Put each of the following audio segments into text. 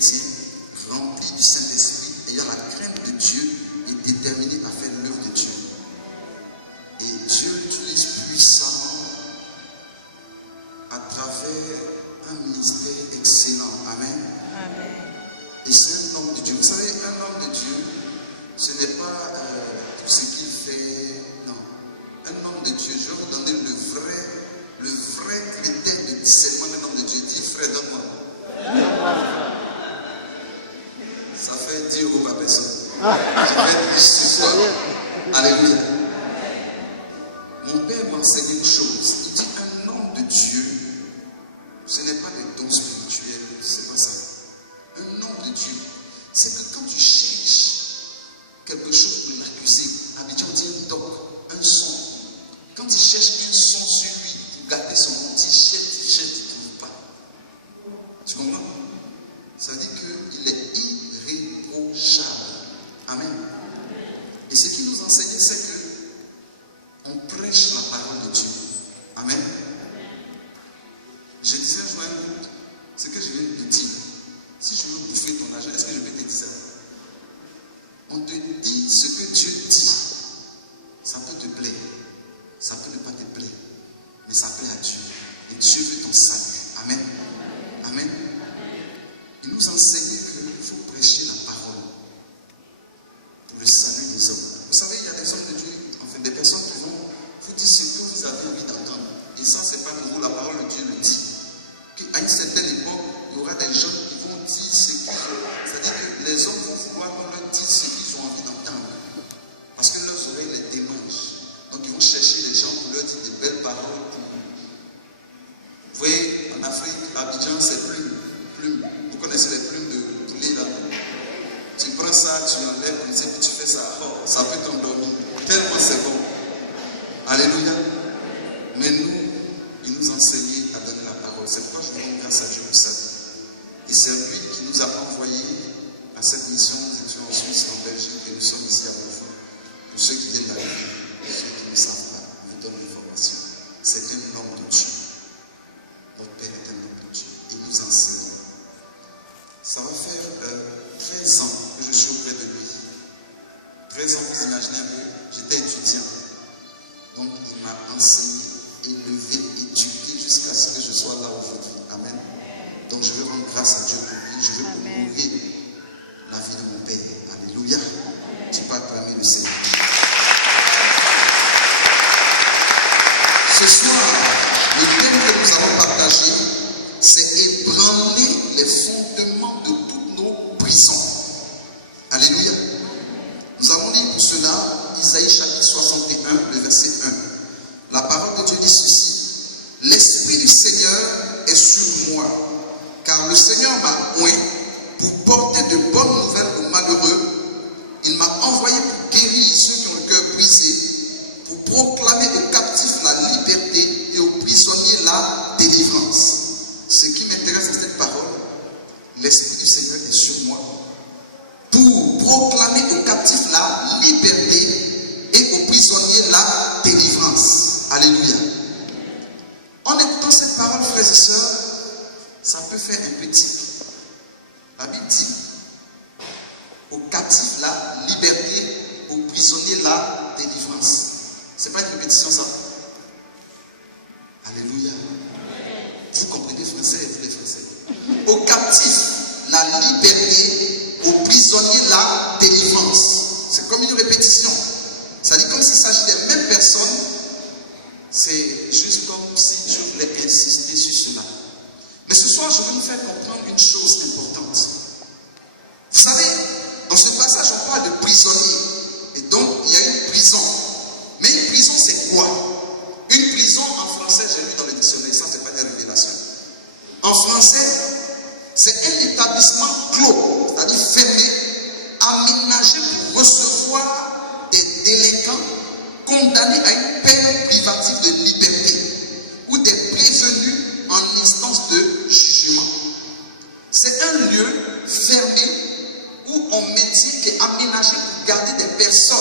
chrétien, rempli du Saint-Esprit, ayant la crainte de Dieu et déterminé à faire l'œuvre de Dieu. Et Dieu l'utilise puissamment à travers un ministère excellent. Amen. Amen. Et c'est un homme de Dieu. Vous savez, un homme de Dieu, ce n'est pas tout ce qu'il fait. Non. Un homme de Dieu, je vais vous donner le vrai critère de discernement d'un homme de Dieu. Dis, frère, donne-moi. Ça fait 10 euros par personne. Je vais être riche ce soir. Alléluia. Mon père m'a enseigné une chose. Il dit, un homme de Dieu, ce n'est pas des dons spirituels, c'est pas ça. Un homme de Dieu, c'est que quand tu cherches quelque chose pour l'accuser, Abidjan dit un doc, un son. Quand il cherche un son sur lui pour garder son nom, il cherche, il ne trouve pas. Tu comprends? Ça veut dire qu'il est irréprochable. Amen. Et ce qu'il nous enseigne, c'est que on prêche la parole de Dieu. Amen. Je disais un jour à un groupe, ce que je viens de te dire, si je veux bouffer ton argent, est-ce que je peux te dire ça? On te dit ce que Dieu dit. Ça peut te plaire, ça peut ne pas te plaire, mais ça plaît à Dieu. Et Dieu veut ton salut. Amen. Amen. Il nous enseigne qu'il faut prêcher la parole pour le salut des hommes. Vous savez, il y a des hommes de Dieu, enfin des personnes qui vont vous dire ce que vous avez envie d'entendre. Et ça, c'est pas nouveau, la parole de Dieu le dit. Qu'à une certaine époque, il y aura des gens qui vont dire ce qu'ils ont. C'est-à-dire que les hommes vont vouloir qu'on leur dise ce qu'ils ont envie d'entendre. Parce que leurs oreilles les démangent. Donc ils vont chercher les gens pour leur dire des belles paroles. Vous voyez, en Afrique, Abidjan, c'est plume. Vous connaissez les plumes de poulet là. Tu prends ça, tu enlèves, comme ça, puis tu fais ça. Oh, ça peut t'endormir. Tellement c'est bon. Alléluia. Mais nous, il nous enseignait à donner la parole. C'est pourquoi je rends grâce à Dieu pour ça. Et c'est lui qui nous a envoyés à cette mission. Nous étions en Suisse, en Belgique, et nous sommes ici à Bonfort. Pour ceux qui viennent d'arriver, ceux qui ne savent pas, je vous donne l'information. C'est un homme de Dieu. Votre Père est un homme de Dieu. Et il nous enseigne. Ça va faire 13 ans que je suis auprès de lui. 13 ans, vous imaginez un peu, j'étais étudiant. Donc il m'a enseigné, élevé, éduqué jusqu'à ce que je sois là aujourd'hui. Amen. Donc je veux rendre grâce à Dieu pour lui. Je veux honorer la vie de mon Père. Alléluia. Tu peux acclamer le Seigneur. Ce soir, le thème que nous allons partager, c'est ébranler les fondements de toutes nos prisons. Alléluia. Nous allons lire pour cela Isaïe chapitre 61, le verset 1. La parole de Dieu dit ceci. L'Esprit du Seigneur est sur moi, car le Seigneur m'a oint pour porter de bonnes nouvelles aux malheureux. Il m'a envoyé pour guérir ceux qui ont le cœur brisé, pour proclamer aux captifs la liberté et aux prisonniers la délivrance. Ce qui m'intéresse dans cette parole, l'Esprit du Seigneur est sur moi, pour proclamer aux captifs la liberté et aux prisonniers la délivrance. Alléluia. En écoutant cette parole, frères et sœurs, ça peut faire un petit. La Bible dit aux captifs la liberté, aux prisonniers la délivrance. C'est pas une répétition ça? Alléluia. Vous comprenez français et vous les français. Aux captifs la liberté, aux prisonniers la délivrance. C'est comme une répétition. C'est-à-dire comme s'il s'agit des mêmes personnes. C'est juste comme si je voulais insister sur cela. Mais ce soir, je veux vous faire comprendre une chose importante. Vous savez, dans ce passage, on parle de prisonniers. Et donc, il y a une prison. Mais une prison, c'est quoi? Une prison, en français, j'ai lu dans le dictionnaire, ça, c'est pas des révélations. En français, c'est un établissement clos, c'est-à-dire fermé, aménagé pour recevoir des délinquants condamnés à une peine privative de liberté ou des prévenus en instance de jugement. C'est un lieu fermé où on maintient, qui est aménagé pour garder des personnes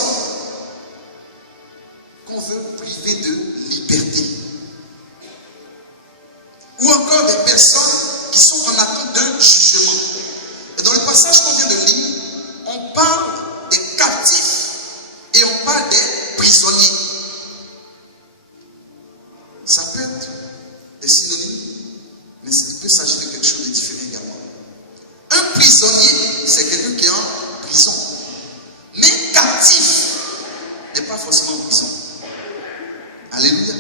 qu'on veut priver de liberté. Ou encore des personnes qui sont en attente d'un jugement. prisonnier, c'est quelqu'un qui est en prison. Mais captif n'est pas forcément en prison. Alléluia.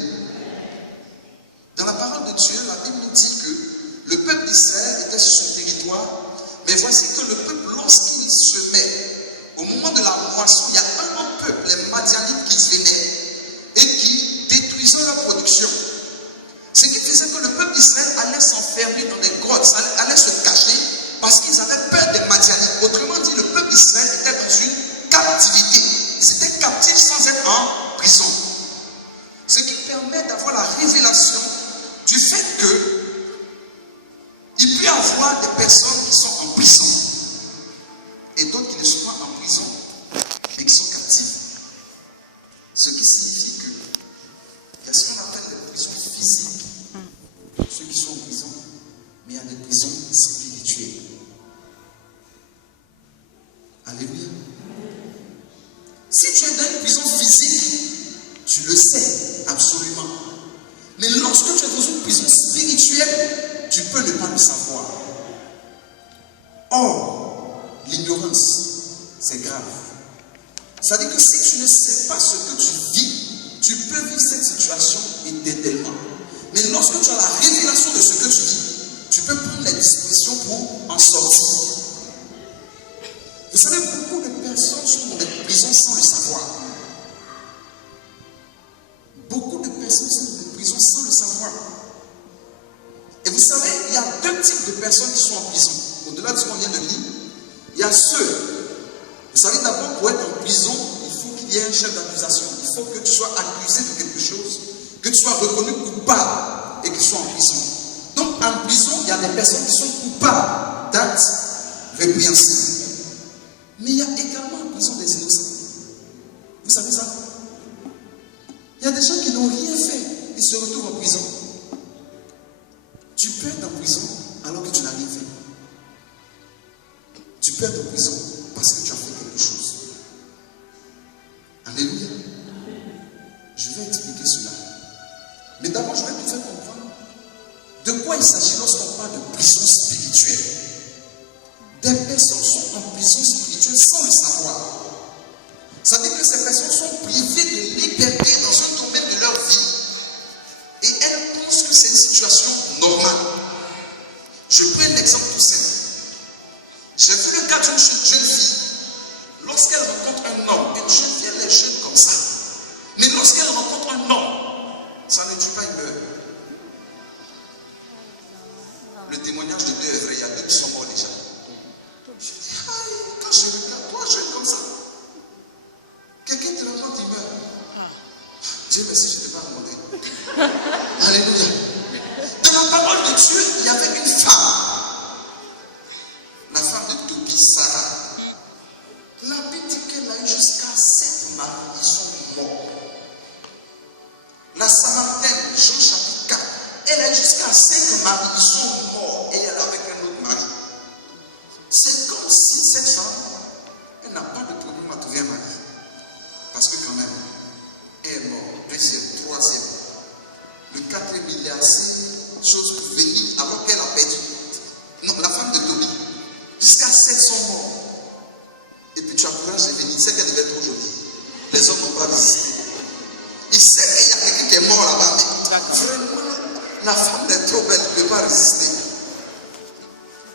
Dans la parole de Dieu, la Bible nous dit que le peuple d'Israël était sur son territoire, mais voici que le peuple, lorsqu'il se met au moment de la moisson, il y a un autre peuple, les Madianites, qui venaient et qui détruisaient leur production. Ce qui faisait que le peuple d'Israël allait s'enfermer dans des grottes, allait se cacher parce qu'ils avaient peur des Madianites. Autrement dit, le peuple d'Israël était dans une captivité. Ils étaient captifs sans être en prison. Ce qui permet d'avoir la révélation du fait que il peut y avoir des personnes qui sont en prison et d'autres qui ne sont pas en prison mais qui sont captifs. Ce qui signifie que il y a ce qu'on appelle les prisons physiques, ceux qui sont en prison, mais il y a des prisons spirituelles. Alléluia. Si tu es dans une prison physique, tu le sais absolument. Mais lorsque tu es dans une prison spirituelle, tu peux ne pas le savoir. Or, l'ignorance, c'est grave. Ça veut dire que si tu ne sais pas ce que tu vis, tu peux vivre cette situation éternellement. Mais lorsque tu as la révélation de ce que tu vis, tu peux prendre les dispositions pour en sortir. Vous savez, beaucoup de personnes sont dans des prisons sans le savoir. Beaucoup de personnes sont dans des prisons sans le savoir. Et vous savez, il y a deux types de personnes qui sont en prison. Au-delà de ce qu'on vient de lire, il y a ceux, vous savez, d'abord, pour être en prison, il faut qu'il y ait un chef d'accusation. Il faut que tu sois accusé de quelque chose, que tu sois reconnu coupable et que tu sois en prison. Donc, en prison, il y a des personnes qui sont coupables d'actes répréhensibles. Mais il y a également en prison des innocents. Vous savez ça? Il y a des gens qui n'ont rien fait et se retrouvent en prison. Tu peux être en prison alors que tu n'as rien fait. Tu peux être en prison parce que tu as fait quelque chose. Alléluia. Je vais expliquer cela. Mais d'abord, je vais te faire comprendre de quoi il s'agit lorsqu'on parle de prison spirituelle. Des personnes sont en prison spirituelle sans le savoir. Ça veut dire que ces personnes sont privées de liberté dans un domaine de leur vie. Et elles pensent que c'est une situation normale. Je prends un exemple tout simple. J'ai vu le cas d'une jeune fille. Lorsqu'elle rencontre un homme, une jeune fille, elle est jeune comme ça. Mais lorsqu'elle rencontre un homme, ça ne tue pas, il meurt. Le témoignage de deux est vrai, il y a deux qui sont morts déjà. Je dis, aïe, quand je regarde, toi jeune comme ça, quelqu'un te rencontre, il meurt. Dieu merci, je ne t'ai pas rencontré. Alléluia. Dans la parole de Dieu, il y avait une femme. La femme de Tobie, Sarah. La Bible dit qu'elle a eu jusqu'à 7 maris, ils sont morts. La Samaritaine, Jean chapitre 4, elle a eu jusqu'à 5 maris, ils sont morts. Et elle est avec un autre mari. C'est comme si cette femme, elle n'a pas de problème à trouver un mari. Parce que quand même, elle est morte. Deuxième, troisième. Le quatrième, il est assez chose pour venir alors qu'elle a perdu. Non, la femme de Tobie. Jusqu'à 7 sont morts. Et puis tu as courage de venir. Il sait qu'elle devait être trop jolie. Les hommes n'ont pas résisté. Il sait qu'il y a quelqu'un qui est mort là-bas. Mais vraiment, la femme est trop belle. Elle ne peut pas résister.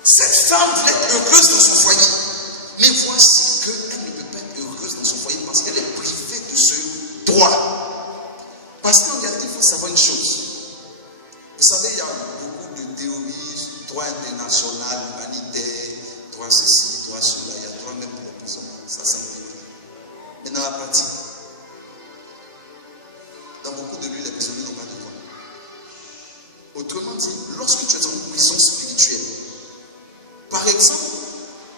Cette femme voulait être heureuse dans son foyer. Mais voici qu'elle ne peut pas être heureuse dans son foyer parce qu'elle est privée de ce droit. Parce qu'en réalité, il faut savoir une chose. Vous savez, il y a beaucoup de théories, droit international, humanitaire, droit ceci, droit cela, il y a droit même pour la prison. Ça me dit. Mais dans la pratique, dans beaucoup de lieux, les prisonniers n'ont pas de droit. Autrement dit, lorsque tu es dans une prison spirituelle, par exemple,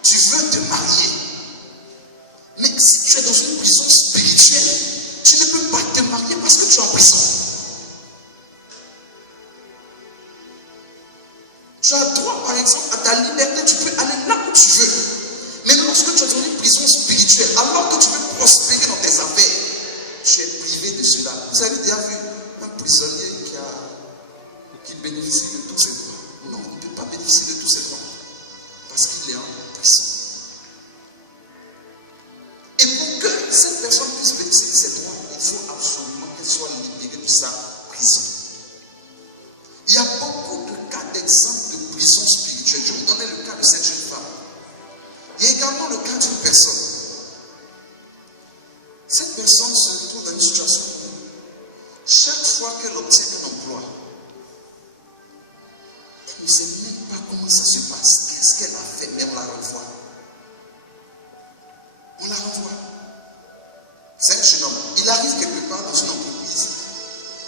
tu veux te marier. Mais si tu es dans une prison spirituelle, tu ne peux pas te marier parce que tu es en prison. Tu as droit, par exemple, à ta liberté, tu peux aller là où tu veux. Mais lorsque tu es dans une prison spirituelle, alors que tu veux prospérer dans tes affaires, tu es privé de cela. Vous avez déjà vu un prisonnier qui bénéficie de tous ses droits? Non, il ne peut pas bénéficier de tous ses droits. parce qu'il est en prison. Et pour que cette personne puisse bénéficier de ses droits, il faut absolument qu'elle soit libérée de sa prison. Il y a beaucoup de cas d'exemple de prison spirituelle. Je vous donnais le cas de cette jeune femme. Il y a également le cas d'une personne. Cette personne se retrouve dans une situation où chaque fois qu'elle obtient un emploi, elle ne sait même pas comment ça se passe. Qu'est-ce qu'elle a fait, mais on la renvoie. On la renvoie. C'est un jeune homme. Il arrive quelque part dans une entreprise.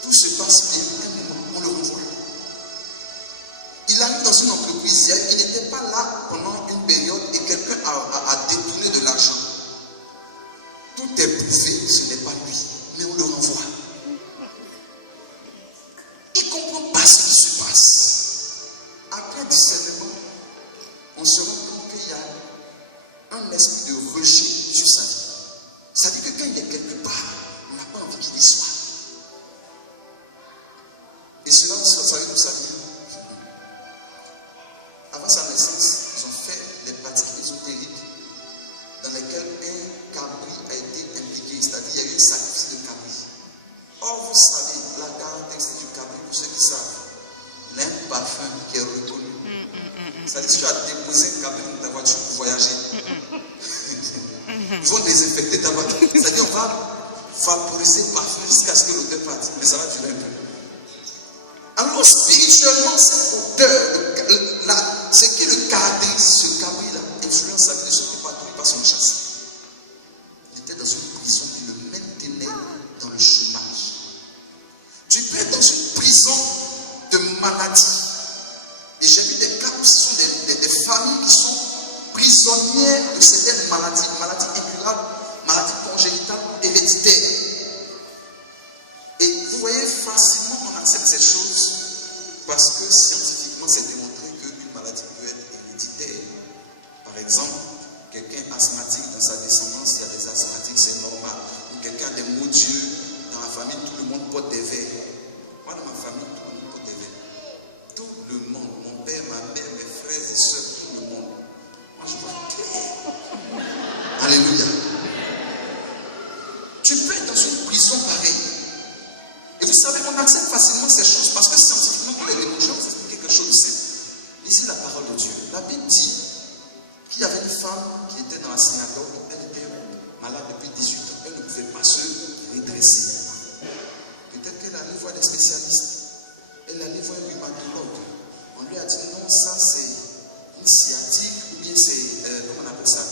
Tout se passe bien. Un moment, on le renvoie. Il arrive dans une entreprise. Il n'était pas là pendant une période et quelqu'un a détourné de l'argent. Tout est prouvé, ce n'est pas lui. Mais on le renvoie. Il ne comprend pas ce qui se passe. Après discernement, on se rend compte qu'il y a un esprit de rejet sur sa vie. Ça veut dire que quand il est quelque part, on n'a pas envie qu'il y soit. Et cela, vous savez d'où ça vient? Avant sa naissance, ils ont fait des pratiques ésotériques dans lesquelles un cabri a été impliqué, c'est-à-dire il y a eu un sacrifice de cabri. Or, vous savez, la caractéristique du cabri, pour ceux qui savent, il a un parfum qui est reconnu. C'est-à-dire, si tu as déposé un cabri dans ta voiture pour voyager, ils vont désinfecter ta voiture. C'est-à-dire, on va vaporiser le parfum jusqu'à ce que l'odeur parte. Mais ça va durer un peu. Alors, spirituellement, cette odeur, ce qui le caractérise, ce cabri-là, influence sa vie de ce pas par son chasse. Il était dans une prison qui le maintenait dans le chômage. Tu peux être dans une prison de maladie. Et j'ai vu des cas où ce sont des familles qui sont prisonnières de certaines maladies incurables, maladies congénitales ou héréditaires. Et vous voyez, facilement on accepte ces choses parce que scientifiquement c'est démontré qu'une maladie peut être héréditaire. Par exemple, quelqu'un asthmatique dans sa descendance, il y a des asthmatiques, c'est normal. Ou quelqu'un a des maux d'yeux, dans la famille, tout le monde porte des verres. Moi, dans ma famille, tout le monde porte des verres. Tout le monde, mon père, ma mère, mes frères et soeurs, tout le monde. Moi, je vois clair. Alléluia. Tu peux être dans une prison pareille. Et vous savez, on accepte facilement ces choses parce que scientifiquement, on les démontre. Je vais vous expliquer quelque chose de simple. Lisez la parole de Dieu. La Bible dit qu'il y avait une femme qui était dans la synagogue. Elle était malade depuis 18 ans. Elle ne pouvait pas se redresser. Peut-être qu'elle allait voir des spécialistes. Elle allait voir un rhumatologue. On lui a dit non, ça c'est une sciatique ou bien c'est, comment on appelle ça,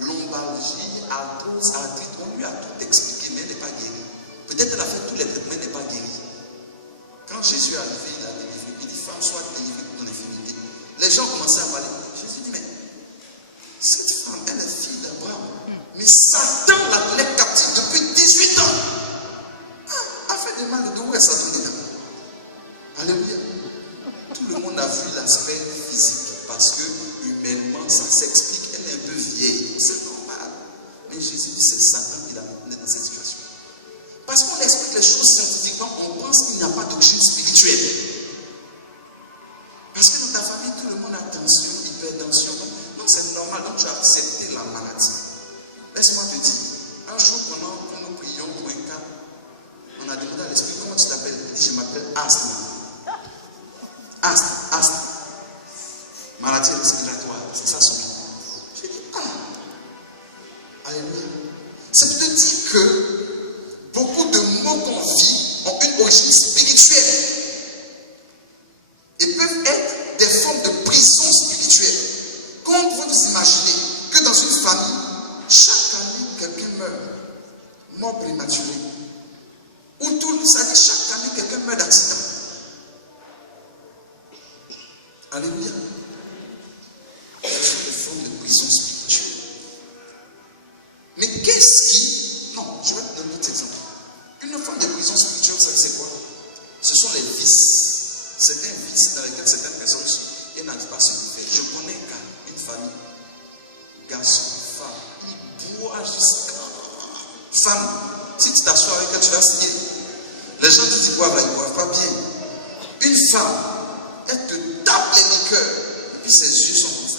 lombalgie, arthrose, arthrite. On lui a tout expliqué, mais elle n'est pas guérie. Peut-être qu'elle a fait tous les traitements, elle n'est pas guérie. Quand Jésus est arrivé, il a délivré. Il dit, femme, sois délivrée de ton infirmité. Les gens commençaient à parler. Jésus dit, mais cette femme, elle est fille d'Abraham. Mais Satan la tenait captive depuis 18 ans. A fait des mal de où est Satan dedans? Alléluia. Tout le monde a vu l'aspect physique parce que humainement ça s'explique. Elle est un peu vieille. C'est normal. Mais Jésus dit, c'est Satan qui l'a maintenue dans cette situation. Parce qu'on explique les choses scientifiquement, on pense qu'il n'y a pas d'origine spirituelle. Parce que dans ta famille, tout le monde a tension, hypertension. Non, c'est normal. Donc tu as accepté la maladie. Laisse-moi te dire, un jour pendant que nous prions pour un cas, on a demandé à l'esprit, comment tu t'appelles? Il dit, je m'appelle asthme. Asthme. Maladie respiratoire, c'est ça son nom. J'ai dit, alléluia. Ça veut dire que beaucoup de mots qu'on vit ont une origine spirituelle et peuvent être des formes de prison spirituelle. Comment pouvez-vous imaginer que dans une famille, chaque année, quelqu'un meurt, mort prématurée, ou tout, ça dit chaque année, quelqu'un meurt d'accident. Alléluia. Ce sont des formes de prison spirituelle. Mais qu'est-ce qui... Non, je vais te donner un petit exemple. Une forme de prison spirituelle, vous savez c'est quoi? Ce sont les vices. Certains vices dans lesquels certaines personnes n'arrivent pas à se faire. Je connais un cas, une famille, garçon, femme, ils boivent jusqu'à... Femme, si tu t'assois avec elle, tu vas signer. Les gens qui boivent là, ils ne boivent pas bien. Une femme, elle te tape les liqueurs, et puis ses yeux sont comme ça.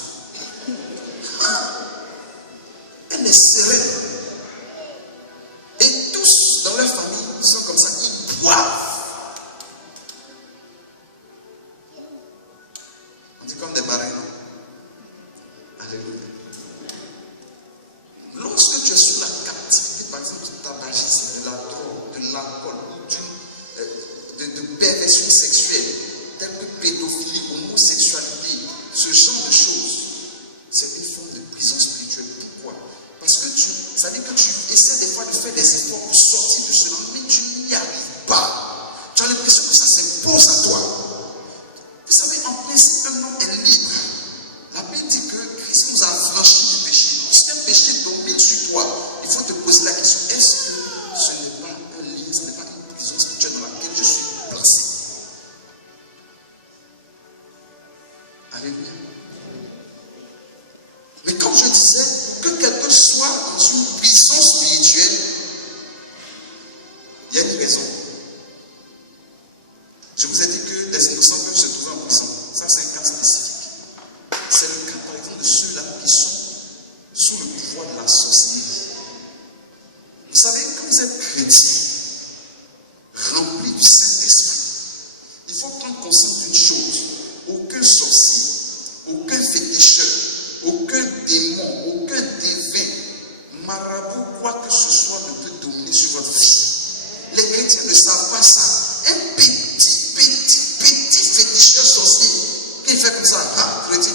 Ça veut dire que tu essaies des fois de faire des efforts pour sortir de cela, mais tu n'y arrives pas. Tu as l'impression que ça s'impose à toi. Vous savez, en principe, un homme est libre. La Bible dit que Christ nous a affranchis du péché. Lorsqu'un péché domine sur toi, il faut te poser la question, est-ce que ce n'est pas un lit, ce n'est pas une prison spirituelle dans laquelle je suis placé? Alléluia. Mais comme je disais, que quelqu'un soit dans une prison spirituelle, il y a une raison. Je vous ai dit que des innocents peuvent se trouver en prison. Ça, c'est un cas spécifique. C'est le cas, par exemple, de ceux-là qui sont sous le pouvoir de la sorcellerie. Vous savez, quand vous êtes chrétien, rempli du Saint-Esprit, il faut prendre conscience d'une chose. Aucun sorcier, aucun féticheur, aucun démon, aucun divin, marabout, quoi que ce soit ne peut dominer sur votre vie. Les chrétiens ne savent pas ça. Un petit féticheur sorcier qui fait comme ça, ah, chrétien,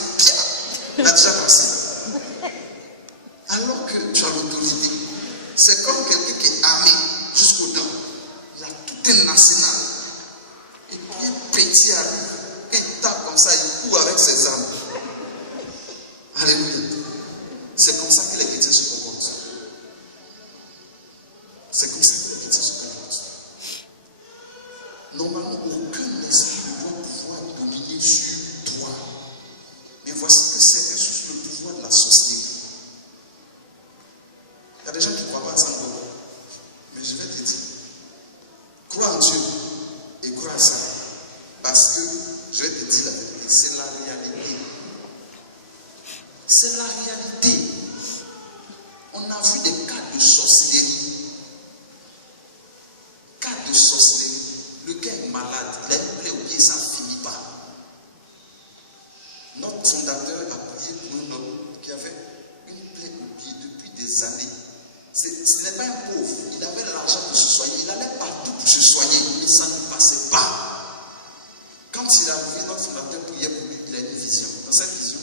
il a déjà passé. Alors que tu as l'autorité, c'est comme quelqu'un qui est armé jusqu'aux dents. Il a tout un arsenal. Et puis un petit arrive, quand il tape comme ça, il court avec ses armes. Alléluia. C'est comme ça que les chrétiens se comportent. C'est comme ça que les chrétiens se comportent. Normalement, aucun esprit ne doit pouvoir dominer sur toi. Mais voici que certains sont sous le pouvoir de la sorcellerie. Il y a des gens qui ne croient pas à ça encore. Mais je vais te dire, crois en Dieu et crois à ça. Parce que, je vais te dire la vérité, c'est la réalité. C'est la réalité. On a vu des cas de sorcellerie. Cas de sorcellerie. Le gars est malade, il a une plaie au pied, ça ne finit pas. Notre fondateur a prié pour un homme qui avait une plaie au pied depuis des années. Ce n'est pas un pauvre, il avait l'argent pour se soigner, il allait partout pour se soigner, mais ça ne passait pas. Quand il est arrivé, notre fondateur priait pour lui, il a une vision. Dans cette vision,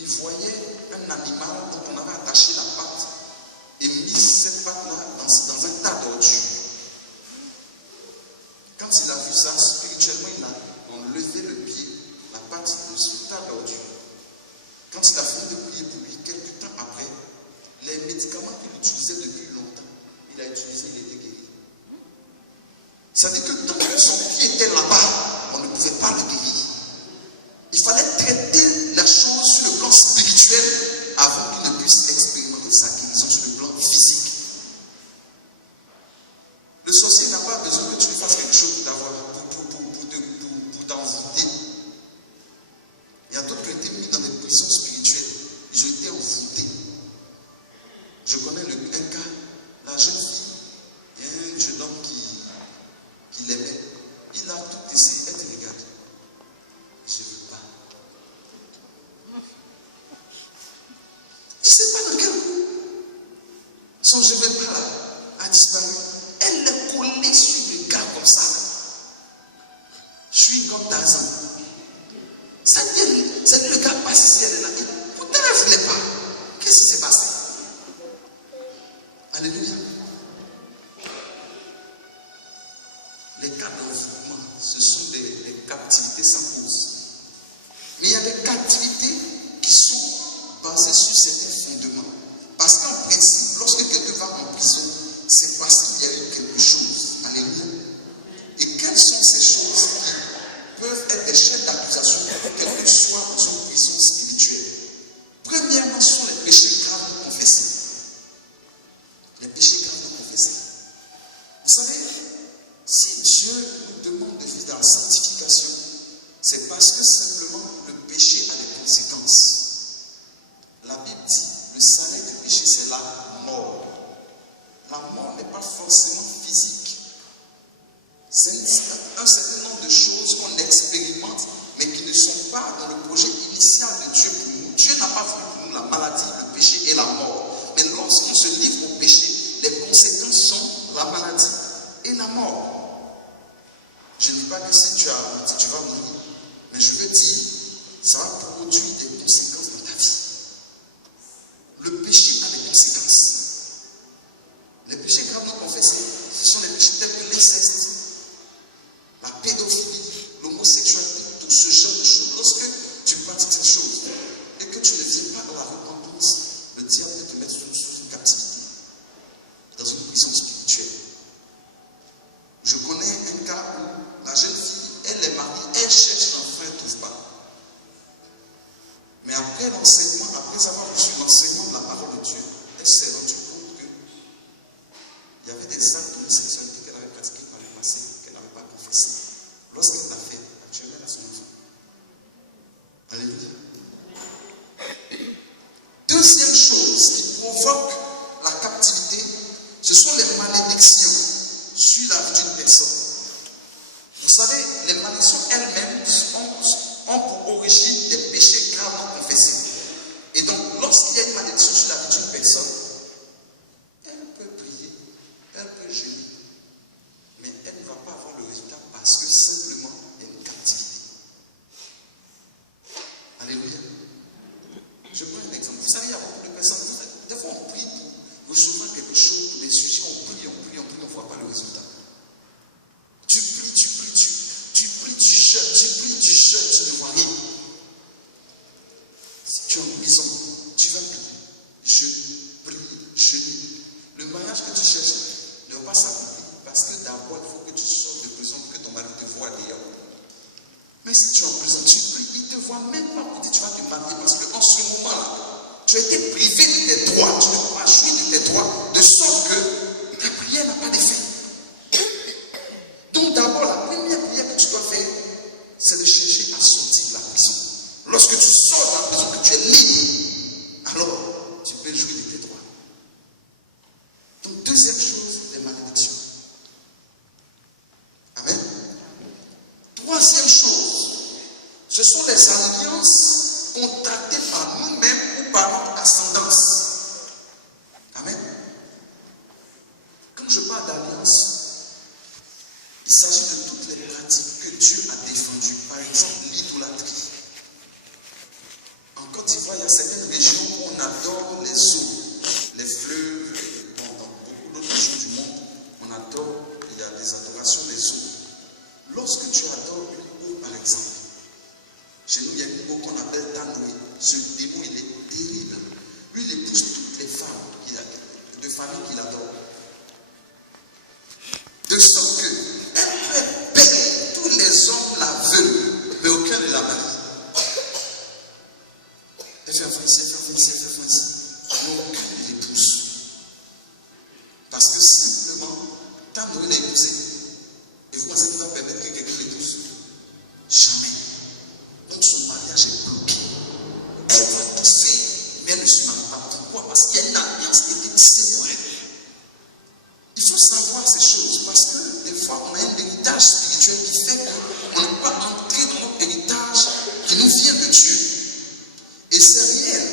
il voyait un animal dont on avait attaché la patte et mis cette patte-là dans un tas d'ordures. Quand il a vu ça, spirituellement, il a enlevé le pied, la patte de ce tas d'ordures. Quand il a fini de prier pour lui, quelques temps après, les médicaments qu'il utilisait depuis longtemps, il a utilisé, il était guéri. Ça veut dire que tant que son pied était là-bas, on ne pouvait pas le guérir. Il fallait traiter la chose sur le plan spirituel avant qu'il ne puisse expérimenter sa guérison sur le plan physique. Le sorcier n'a pas besoin que tu lui fasses quelque chose pour t'envoûter. Il y a d'autres qui ont été mis dans des prisons spirituelles. Ils ont été envoûtés. Je connais un cas, la jeune fille, il y a un jeune homme qui l'aimait. Il a tout essayé. Elle dit, regarde, je ne veux pas. Il ne sait pas dans quel coup. Son je ne veux pas là a disparu. Elle est collée sur le gars comme ça. Je suis comme Tarzan. Ça dit le gars passe ici, elle est là. Pourtant, elle ne voulait pas. Qu'est-ce qui s'est passé? Alléluia. Les cas d'envoûtement, ce sont des captivités sans cause. Mais il y a des captivités qui sont basées sur certains fondements. Parce qu'en principe, lorsque quelqu'un va en prison, c'est parce qu'il y a eu quelque chose. Alléluia. Et quelles sont ces choses qui peuvent être des chefs d'accusation pour que quelqu'un soit dans une prison spirituelle? Premièrement, ce sont les péchés graves de confesser. Les péchés graves de confesser. Vous savez, si Dieu nous demande de vivre dans la sanctification, c'est parce que simplement le péché a des conséquences. La Bible dit, le salaire du péché, c'est la mort. La mort n'est pas forcément physique. C'est un certain nombre de choses qu'on expérimente, mais qui ne sont pas dans le projet initial de Dieu pour nous. Dieu n'a pas voulu pour nous la maladie, le péché et la mort. Mais lorsqu'on se livre au péché, les conséquences sont la maladie et la mort. Je ne dis pas que si tu as menti, tu vas mourir. Mais je veux dire, ça va produire des conséquences dans ta vie. Le péché a des conséquences. provoquent la captivité, ce sont les malédictions sur la vie d'une personne. Vous savez, les malédictions elles-mêmes ont pour origine des péchés gravement confessés. Et donc, lorsqu'il y a une malédiction sur la vie d'une personne, elle peut prier, elle peut jeûner, mais elle ne va pas avoir le résultat parce que simplement il y a une captivité. Alléluia. Je prends un exemple. Vous savez, il y a beaucoup de personnes, des fois on prie pour recevoir quelque chose, pour des sujets, on prie, on ne voit pas le résultat. Tu pries, tu jeûnes, tu ne vois rien. Si tu es en prison, tu vas prier, jeûner. Le mariage que tu cherches ne va pas s'accomplir parce que d'abord il faut que tu sortes de prison pour que ton mari te voie dehors. Mais si tu es en prison, tu pries, il ne te voit même pas pour dire tu vas te marier parce qu'en ce moment-là, tu as été privé de tes droits, tu ne peux pas jouir de tes droits, de sorte que ta prière n'a pas d'effet. Donc d'abord, la première prière que tu dois faire, c'est de chercher à sortir de la prison. Lorsque tu sors de la prison, que tu es libre, alors tu peux jouir de tes droits. Donc deuxième chose, les malédictions. Amen. Troisième chose, ce sont les alliances contractées par nous-mêmes ou par notre ascendance. Amen. Quand je parle d'alliance, il s'agit de toutes les pratiques que Dieu a défendues. Par exemple, l'idolâtrie. En Côte d'Ivoire, il y a certaines régions où on adore les eaux, les fleuves. Dans beaucoup d'autres régions du monde, on adore, il y a des adorations des eaux. Lorsque tu adores une eau, par exemple, chez nous, il y a une eau qu'on appelle Tanoé. Ce démon, il est terrible. Lui, il épouse toutes les femmes de famille qu'il adore. De sorte que elle peut être belle, tous les hommes la veulent, mais aucun ne la marie. Elle fait Francis, mais aucun ne l'épouse. Parce que simplement, Tanoé l'a épousé. Et vous pensez qu'il va permettre que quelqu'un l'épouse? Jamais. Donc son mariage est bloqué. Elle va tout faire, mais elle ne se marie pas. Pourquoi? Parce qu'il y a une alliance qui est tissée pour elle. Il faut savoir ces choses parce que des fois on a un héritage spirituel qui fait qu'on ne peut pas entrer dans notre héritage qui nous vient de Dieu. Et c'est réel.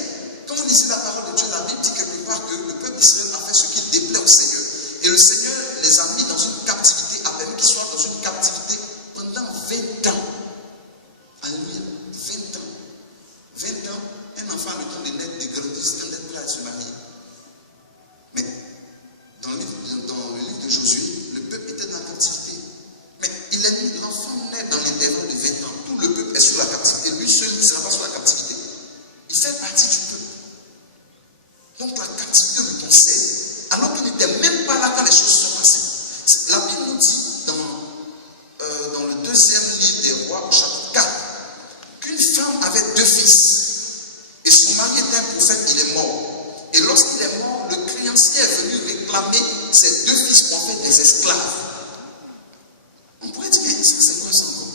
Quand on lit la parole de Dieu, la Bible dit quelque part que le peuple d'Israël a fait ce qui déplaît au Seigneur. Et le Seigneur les a mis dans une captivité, a permis qu'ils soient dans une captivité pendant 20 ans. Alléluia. 20 ans. 20 ans, un enfant a le temps de naître, de grandir, jusqu'à d'être prêt à se marier. Mais dans le livre de Josué, le peuple était dans la captivité. Mais l'enfant naît dans l'intervalle de 20 ans. Tout le peuple est sous la captivité. Lui seul ne sera pas sous la captivité. Il fait partie du peuple. Donc la captivité le concerne. Alors qu'il n'était même pas là quand les choses sont passées. La Bible nous dit dans le deuxième livre des Rois, au chapitre 4, qu'une femme avait 2 fils. Et son mari était un prophète, il est mort. Et lorsqu'il est mort, le créancier est venu réclamer ses 2 fils pour en faire des esclaves. On pourrait dire, ça c'est quoi ça encore?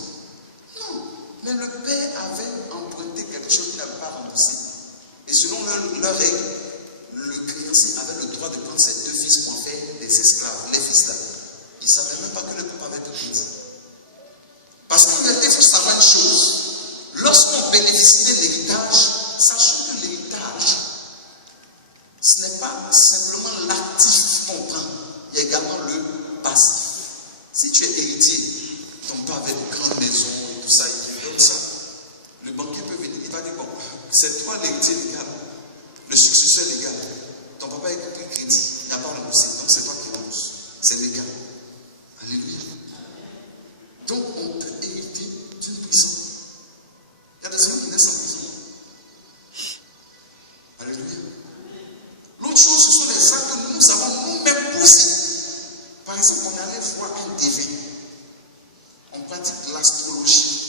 Non, mais le père avait emprunté quelque chose qu'il n'avait pas remboursé. Et selon leur règle, le créancier avait le droit de prendre ses 2 fils pour en faire des esclaves. Les fils là, ils ne savaient même pas que le papa avait tout dit. Parce qu'en réalité, il faut savoir une chose. Lorsqu'on bénéficie de l'héritage, sachant que l'héritage, ce n'est pas simplement l'actif qu'on prend, il y a également le passif. Si tu es héritier, ton père avait une grande maison et tout ça, il te donne ça. Le banquier peut venir, il va dire, bon, c'est toi l'héritier légal, le successeur légal. Ton papa a pris crédit, il n'a pas remboursé, donc c'est toi qui rembourse. C'est légal. Alléluia. Donc on peut hériter d'une prison. Il y a des gens qui naissent en prison. Alléluia. L'autre chose, ce sont les actes que nous avons nous-mêmes posés. Par exemple, on allait voir un devin. On pratique l'astrologie,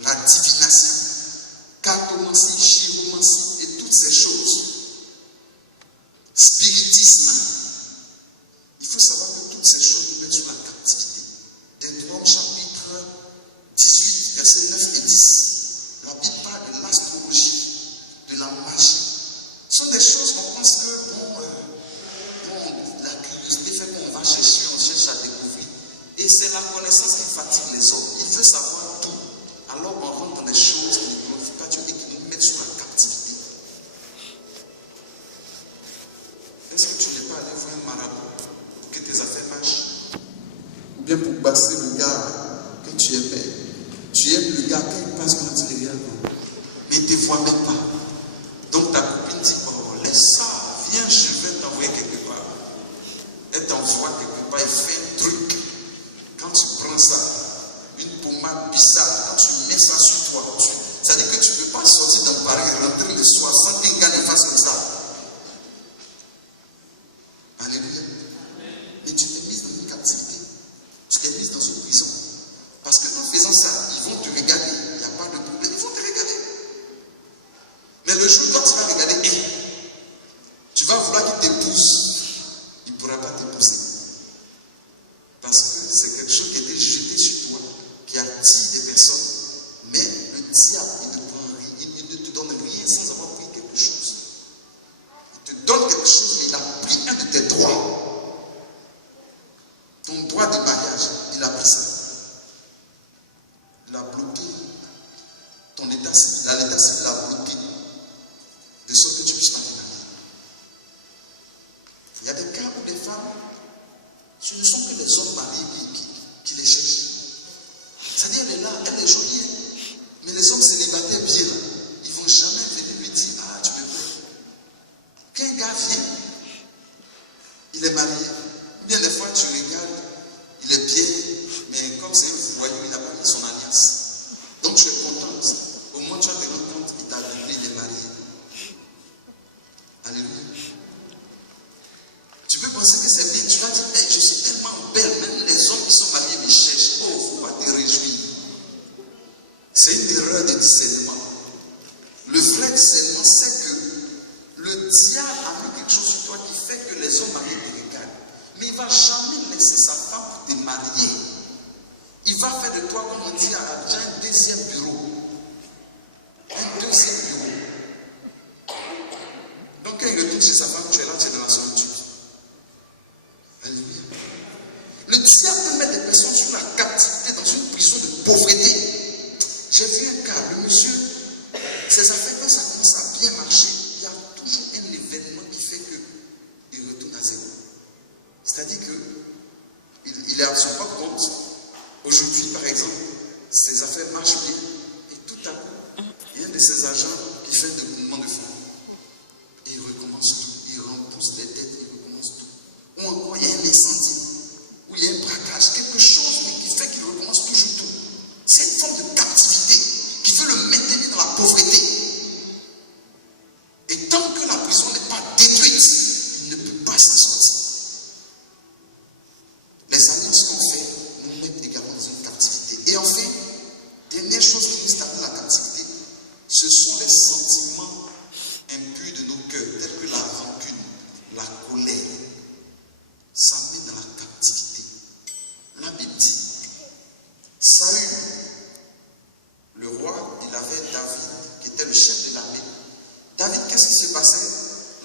la divination, cartomancie, chiromancie et toutes ces choses. Spiritisme. Il faut savoir que toutes ces choses nous mettent sous la captivité. Deutéronome chapitre 18, versets 9 et 10. La Bible parle de l'astrologie, de la magie. Ce sont des choses qu'on pense que, bon, bien pour passer le gars que tu aimais. Tu aimes le gars, quand il passe, quand il dit rien, mais il ne te voit même pas. Donc ta copine dit, oh, laisse ça, viens, je vais t'envoyer quelque part. Elle t'envoie quelque part, elle fait un truc. Quand tu prends ça, une pommade bizarre, quand tu mets ça sur toi, ça veut dire que tu ne peux pas sortir dans Paris, rentrer le soir sans qu'un gars ne fasse comme ça. Alléluia. Mais tu t'es mise dans une captivité. Tu t'es mise dans une prison. Parce qu'en faisant ça, ils vont te regarder. Il n'y a pas de problème. Ils vont te regarder. Mais le jour où tu vas regarder, tu vas vouloir qu'il t'épouse. Il ne pourra pas t'épouser. Parce que c'est quelque chose qui a été jeté sur toi, qui attire des personnes. Mais le diable, il ne te donne rien sans avoir pris quelque chose. Il te donne quelque chose, mais il a pris un de tes droits. Ton droit de mariage, il a pris ça. Il a bloqué ton état civil. L'état civil a bloqué de sorte que tu ne puisses pas te marier. Il y a des cas où les femmes, ce ne sont que les hommes mariés qui les cherchent. C'est-à-dire, elle est là, elle est jolie. Mais les hommes célibataires bien, ils ne vont jamais venir lui dire, ah, tu me plais. Quand un gars vient, il est marié. Bien des fois, tu regardes, il est bien, mais comme c'est un voyou, il n'a pas mis son alliance. Donc tu es contente. Au moins, tu vas te rendre compte, il t'a doublé, il est marié. Alléluia. Tu peux penser que c'est bien. Tu vas dire, hey, je suis tellement belle, même les hommes qui sont mariés me cherchent. Oh, il ne faut pas te réjouir. C'est une erreur de discernement. Le vrai discernement, c'est que le diable a mis quelque chose sur toi qui fait que les hommes mariés te regardent. Mais il ne va jamais laisser sa femme pour te marier. Il va faire de toi, comme on dit à Abidjan, un deuxième bureau. Un deuxième bureau. Donc quand il retourne chez sa femme, tu es là, tu es dans la solitude. Alléluia. Le diable peut mettre des personnes sur la captivité dans une prison de pauvreté. J'ai vu un cas, le monsieur, ses affaires, quand ça commence à bien marcher, il y a toujours un événement qui fait qu'il retourne à zéro. C'est-à-dire qu'il est à son propre compte. Aujourd'hui, par exemple, ses affaires marchent bien et tout à coup, il y a un de ses agents qui fait des mouvements de fonds. Et il recommence tout. Il repousse les dettes, il recommence tout. Ou encore, il y a un incendie, ou il y a un braquage, quelque chose qui fait qu'il recommence toujours tout. C'est une forme de captivité qui veut le maintenir dans la pauvreté. Et tant que la prison n'est pas détruite, il ne peut pas s'en sortir. Les alliances qu'on fait nous mettent également dans une captivité. Et enfin, dernière chose qui nous amène à la captivité, ce sont les sentiments impurs de nos cœurs, tels que la rancune, la colère. Ça met dans la captivité. La Bible dit, Saül, le roi, il avait David, qui était le chef de l'armée. David, qu'est-ce qui se passait?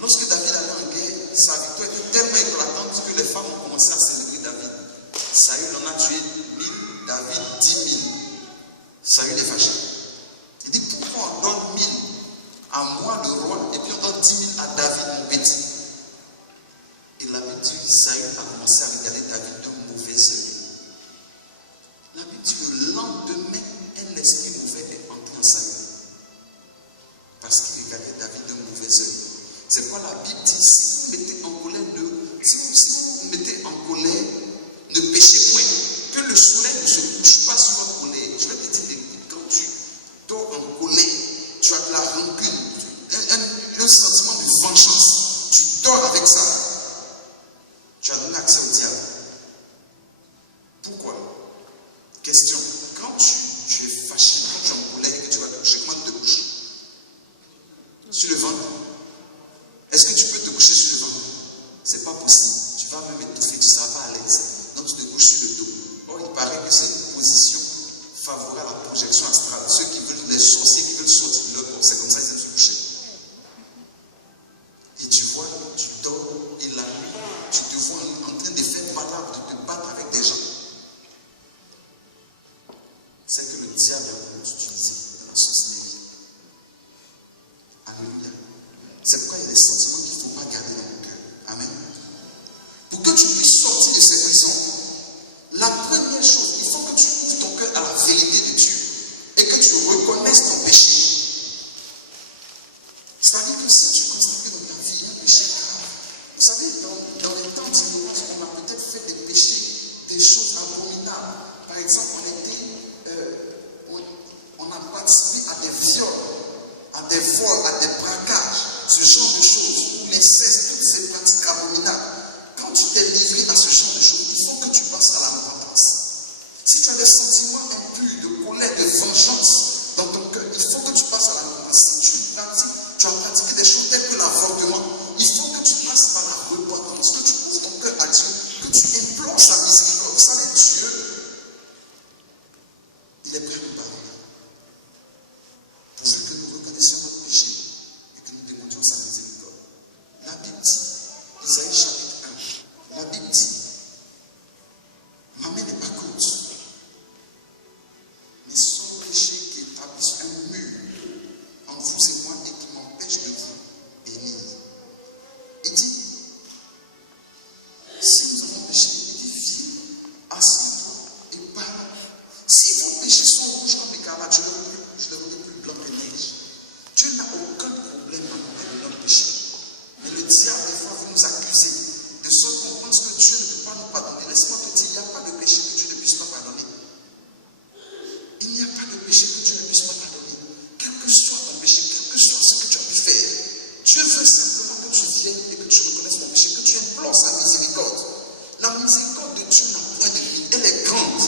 Lorsque David allait en guerre, sa victoire était tellement éclatante que les femmes ont commencé à célébrer David. Saül en a tué 1000, David 10 000. Saül est fâché. Il dit, pourquoi on donne 1000 à moi, le roi, et puis on donne 10 000 à David, mon petit? Et la Bible dit, Saül a commencé à regarder David d'un mauvais œil. La Bible dit que le lendemain, un esprit mauvais est entré en Saül. Parce qu'il regardait David d'un mauvais œil. C'est quoi la Bible dit? Si vous mettez en colère, si vous mettez en colère, ne péchez point. Que le soleil ne se couche pas sur votre colère. Je vais te dire, quand tu dors en colère, tu as de la rancune, un sentiment de vengeance. Tu dors avec ça. Tu as donné accès au diable. Pourquoi? Question. Quand tu es fâché, quand tu es en colère et que tu vas te coucher, comment tu te couches? Sur le ventre? Est-ce que tu peux te coucher sur le ventre? C'est pas possible. Tu vas même étouffer, tu ne seras pas à l'aise. Donc tu te couches sur le dos. Or, il paraît que c'est une position favorable à la projection astrale. Ceux qui veulent, les sorciers qui veulent sortir de leur corps, c'est comme ça qu'ils aiment se coucher. Et tu vois, tu dors et la nuit, tu te vois en train de faire malade, de te battre avec des gens. C'est que le diable a voulu t'utiliser dans la sorcellerie. Alléluia. C'est pourquoi il y a des sentiments qu'il ne faut pas garder dans le cœur. Amen. Pour que tu puisses sortir de ces prisons, la première dit, si nous avons péché, il dit, viens, assieds-toi et parle. Si vos péchés sont rouges comme l'écarlate, je les rendrai plus blancs que neige. Dieu n'a aucun problème à pardonner notre péché. Mais le diable, des fois, veut nous accuser, de sorte qu'on pense que Dieu ne peut pas nous pardonner. Laisse-moi te dire, il n'y a pas de péché que Dieu ne puisse pas pardonner. Il n'y a pas de péché que Dieu ne puisse pas pardonner. Quel que soit ton péché, quel que soit ce que tu as pu faire, Dieu veut simplement que tu viennes et que tu reconnaisses ton péché, que tu implores sa miséricorde. La miséricorde de Dieu n'a point de limite, elle est grande.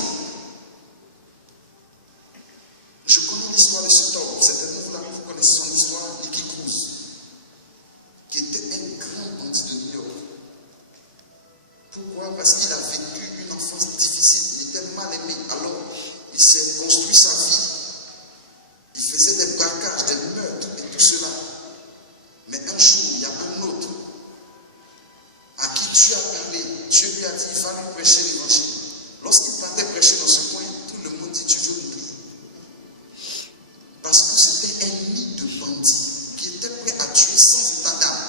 Je connais l'histoire de cet homme, certainement vous connaissez son histoire, Nicky Cruz, qui était un grand bandit de New York. Pourquoi? Parce qu'il a vécu une enfance difficile, il était mal aimé, alors il s'est construit sa vie. Il faisait des braquages, des meurtres et tout cela. Mais un jour, il y a un autre à qui Dieu a parlé. Dieu lui a dit, il va lui prêcher l'évangile. Lorsqu'il partait prêcher dans ce coin, tout le monde dit, tu veux mourir. Parce que c'était un nid de bandits qui était prêt à tuer sans état d'âme.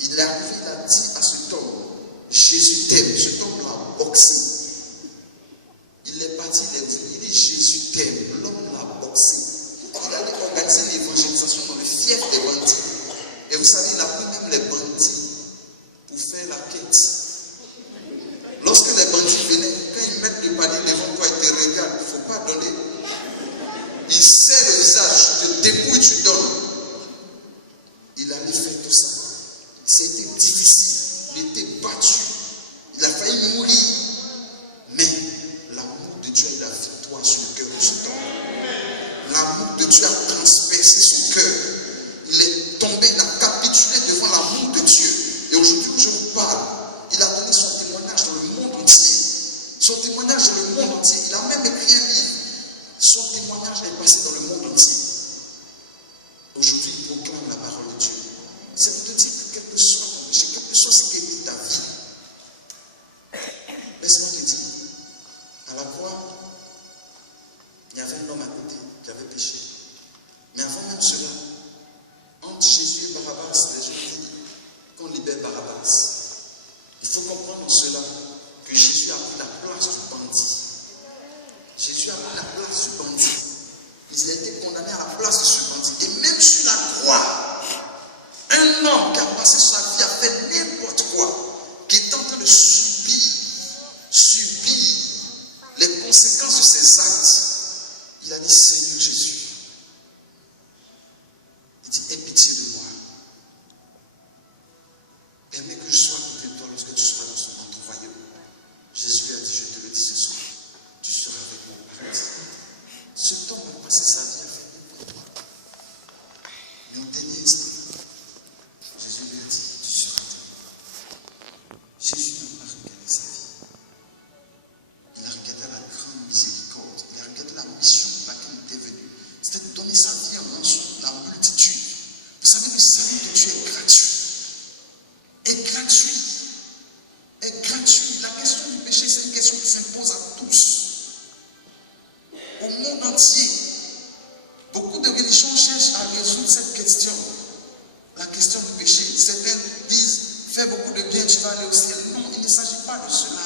Il est arrivé, il a dit à cet homme, Jésus t'aime. Cet homme l'a boxé. Il est parti, il dit, Jésus t'aime. L'homme l'a boxé. Il allait organiser l'évangélisation dans le fief des bandits. Et vous savez, il a pris même les bandits pour faire la quête. Lorsque les bandits venaient, quand ils mettent le panier devant toi et te regardent, il ne faut pas donner. Il serre le visage, tu te dépouilles, tu donnes. Il allait faire tout ça. C'était difficile. Il était battu. Il a failli mourir. Mais l'amour de Dieu a eu la victoire sur le cœur de cet homme. L'amour de Dieu a transpercé son cœur. Il est tombé, il a capitulé devant l'amour de Dieu. Et aujourd'hui où je vous parle, il a donné son témoignage dans le monde entier. Son témoignage dans le monde entier. Il a même écrit un livre. Son témoignage est passé dans le monde entier. Aujourd'hui, il proclame la parole de Dieu. C'est pour te dire que quel que soit ton péché, quel que soit ce qui est ta vie, laisse-moi te dire, à la croix, il y avait un homme à côté qui avait péché. Mais avant même cela, entre Jésus et Barabbas, les gens disent qu'on libère Barabbas. Il faut comprendre cela que Jésus a pris la place du bandit. Jésus a pris la place du bandit. Il a été condamné à la place de ce bandit. Et même sur la croix, un homme qui a passé sa vie à faire n'importe quoi, qui est en train de subir les conséquences de ses actes, il a dit, Seigneur Jésus, il dit, aie pitié de moi. Permets que je sois à côté de toi lorsque tu seras dans ton royaume. Jésus lui a dit, je te le dis ce soir, tu seras avec moi au paradis. Cet homme a passé sa vie à faire n'importe quoi. Mais au dernier instant, Jésus lui a dit, tu seras avec moi. Jésus n'a pas regardé sa vie. Il a regardé la grande miséricorde. Il a regardé la mission pour laquelle il était venu. C'était de donner sa vie en rançon pour la multitude. Vous savez que le salut de Dieu est gratuit. Est gratuit. Est gratuit. La question du péché, c'est une question qui s'impose à tous. Au monde entier, beaucoup de religions cherchent à résoudre cette question. La question du péché. Certains disent, fais beaucoup de bien, tu vas aller au ciel. Non, il ne s'agit pas de cela.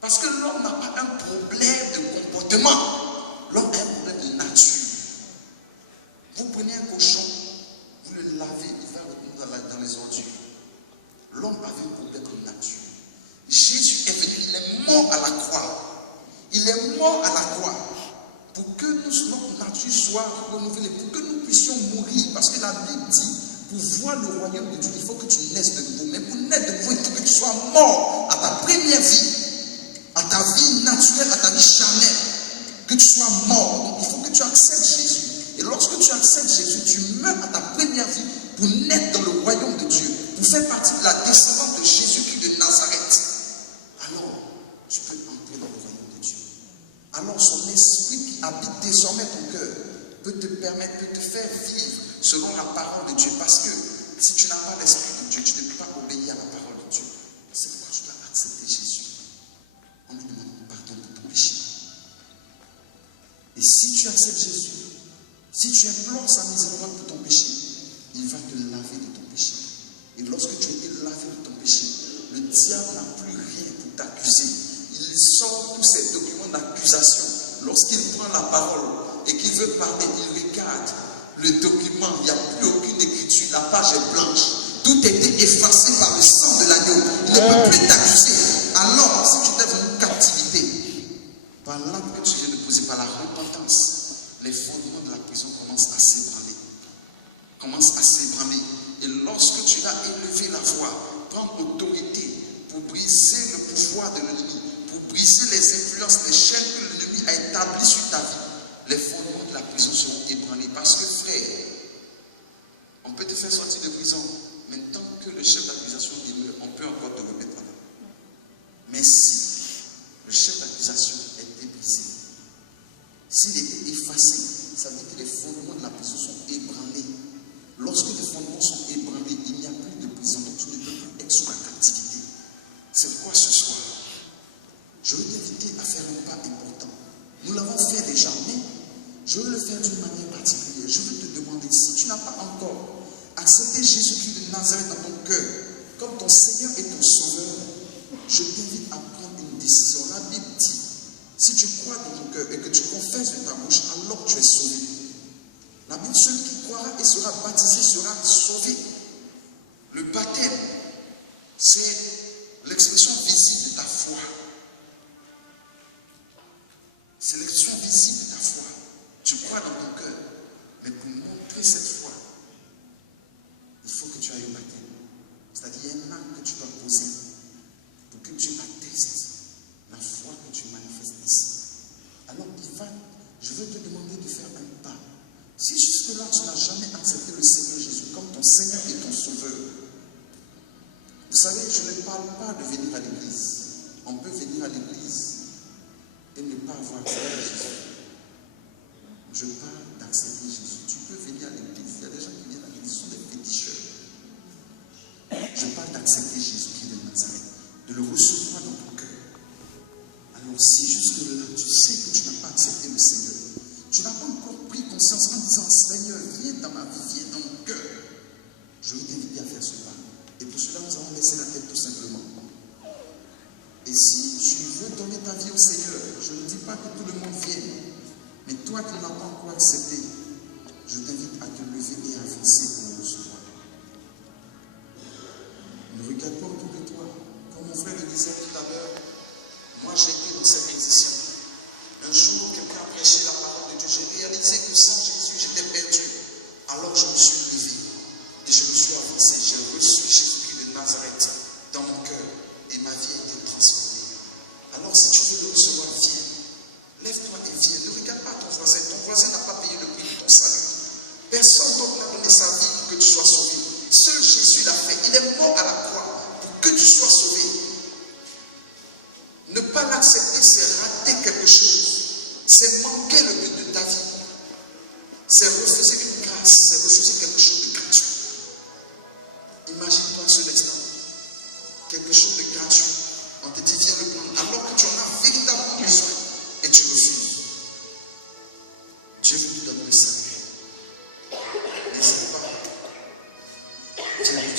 Parce que l'homme n'a pas un problème de comportement. L'homme a un problème de nature. Vous prenez un cochon, vous le lavez, il va retomber dans les ordures. L'homme avait un problème de nature. Jésus est venu, il est mort à la croix. Il est mort à la croix pour que notre nature soit renouvelée, pour que nous puissions mourir. Parce que la Bible dit, pour voir le royaume de Dieu, il faut que tu naisses de nouveau. Mais pour naître de nouveau, il faut que tu sois mort à ta première vie, à ta vie naturelle, à ta vie charnelle. Que tu sois mort. Donc il faut que tu acceptes Jésus. Et lorsque tu acceptes Jésus, tu meurs à ta première vie pour naître dans le royaume de Dieu, pour faire partie de la descendance de Jésus-Christ de Nazareth. Alors, tu peux entrer dans le royaume de Dieu. Alors, son esprit qui habite désormais ton cœur peut te permettre, peut te faire vivre selon la parole de Dieu. Parce que si tu n'as pas l'esprit de Dieu, tu ne peux pas obéir à la parole de Dieu. C'est pourquoi tu dois accepter Jésus en lui demandant pardon pour ton péché. Et si tu acceptes Jésus, si tu implores sa miséricorde pour ton péché, il va te laver de ton péché. Et lorsque tu étais lavé de ton péché, le diable n'a plus rien pour t'accuser. Il sort tous ses documents d'accusation. Lorsqu'il prend la parole et qu'il veut parler, il regarde le document, il n'y a plus aucune écriture, la page est blanche. Tout a été effacé par le sang de l'agneau. Il ne peut plus t'accuser. Alors, si tu es dans une captivité, par l'acte que tu viens de poser, par la repentance, les fondements de la prison commencent à s'ébranler. Et lorsque tu as élevé la voix, prendre autorité pour briser le pouvoir de l'ennemi, pour briser les influences, les chaînes que l'ennemi a établies sur ta vie, les fondements de la prison seront ébranlés. Parce que frère, on peut te faire sortir de prison, mais tant que le chef d'accusation demeure, on peut encore te remettre là-bas. Mais si le chef d'accusation est brisé, s'il était effacé, ça veut dire que les fondements de la prison sont ébranlés. Lorsque les fondements sont ébranlés, il n'y a plus de prison, donc tu ne peux plus être sous la captivité. C'est pourquoi ce soir, je veux t'inviter à faire un pas important. Nous l'avons fait déjà, mais je veux le faire d'une manière particulière. Je veux te demander, si tu n'as pas encore accepté Jésus-Christ de Nazareth dans ton cœur, comme ton Seigneur et ton Sauveur, je t'invite à prendre une décision. La Bible dit, si tu crois dans ton cœur et que tu confesses de ta bouche, alors tu es sauvé. La Bible, celui qui croira et sera baptisé sera sauvé. Le baptême, c'est l'expression visible de ta foi. C'est l'expression visible de ta foi. Tu crois dans ton cœur, mais pour montrer cette foi, il faut que tu ailles au baptême. C'est-à-dire, il y a un acte que tu dois poser pour que Dieu atteste la foi que tu manifestes ici. Alors, je veux te demander de faire un pas. Si jusque-là, tu n'as jamais accepté le Seigneur Jésus comme ton Seigneur et ton Sauveur, vous savez, je ne parle pas de venir à l'église. On peut venir à l'église et ne pas avoir accepté Jésus. Je parle d'accepter Jésus. Tu peux venir à l'église. Il y a des gens qui viennent à l'église, ce sont des féticheurs. Je parle d'accepter Jésus-Christ de Nazareth, de le recevoir dans ton cœur. Alors si jusque-là, tu sais que tu n'as pas accepté le Seigneur, tu n'as pas encore pris conscience en disant, Seigneur, viens dans ma vie, viens dans mon cœur, je veux t'inviter à faire ce pas. Et pour cela, nous allons baisser la tête tout simplement. Et si tu veux donner ta vie au Seigneur, je ne dis pas que tout le monde vienne, mais toi qui ne l'as pas encore accepté, je t'invite à te lever et à avancer pour le recevoir. Ne regarde pas autour de toi. Comme mon frère le disait tout à l'heure, moi j'ai été dans cette position. Un jour, quelqu'un a prêché la parole de Dieu. J'ai réalisé que sans Jésus, j'étais perdu. Alors je me suis levé et je me suis avancé. J'ai reçu Jésus-Christ de Nazareth dans mon cœur et ma vie a été transformée. Alors si tu veux le recevoir, viens. Lève-toi et viens. Ne regarde pas ton voisin. Ton voisin n'a pas payé le prix de ton salut. Personne d'autre n'a donné sa vie pour que tu sois sauvé. Seul Jésus l'a fait. Il est mort à la croix pour que tu sois sauvé. Ne pas l'accepter, c'est rater quelque chose. C'est manquer le but de ta vie. C'est refuser une grâce. C'est refuser quelque chose de gratuit. Imagine-toi ce instant. Quelque chose de gratuit. On te dit viens le prendre. Alors que tu en as véritablement besoin. Et tu refuses. Dieu veut te donner le salut. N'hésite pas. Viens le